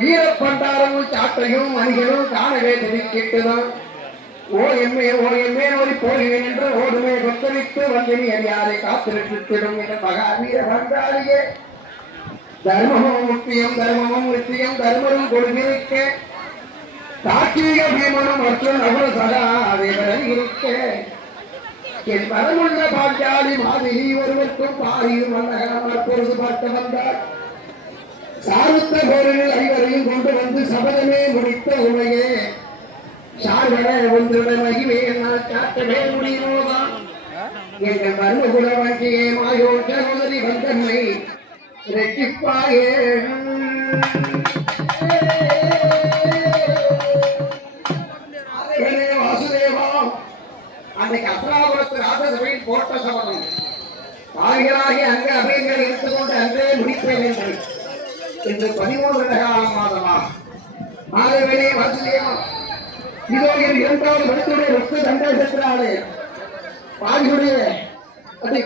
வீரப்பண்டாரமும் சாட்டையும் மணிகளும் காணவே தெரிவிக்கிட்டுதான் ஓ எம்மே ஓடி போகிறேன் என்று ஓடுமே கொத்தளித்து வந்தினி அறியாதை காத்திருத்திடும் என்ற மகாவீர பண்டாரியே தர்மமும் முக்கியம் தர்மமும் கொடுத்திருக்க சாட்சிய பீமனும் மற்றும் அவள் சகாதேவன் இருக்க என் வரமுள்ள பாஞ்சாலி மாதிரி ஒருவருக்கும் பாரியும் வந்தகர் பொழுது பார்க்க வந்தார் சாருத்த போரில் ஐவரையும் கொண்டு வந்து சபதமே முடித்த உமையே சார்வர ஒன்றுட மகிமே நான் காட்டவே முடியுமோதான் எங்கள் மருமகுல வண்டியே மாயோட்ட முதலி வந்தன்மை ரெட்டிப்பாயே வாசுதேவா அன்னைக்கு அப்ராபுரத்து ராஜசபையில் போட்ட சபதம் ஆகியராகி அங்கே அபயங்கள் எடுத்துக்கொண்டு அன்றே முடிப்பேன் என்று இன்று 13 காலம் மாதமா ஆகவே வாசுதேவா இதோ என் 2வது வருடத்துடைய ரத்த தண்டை சென்றாலே பாதியுடைய அதை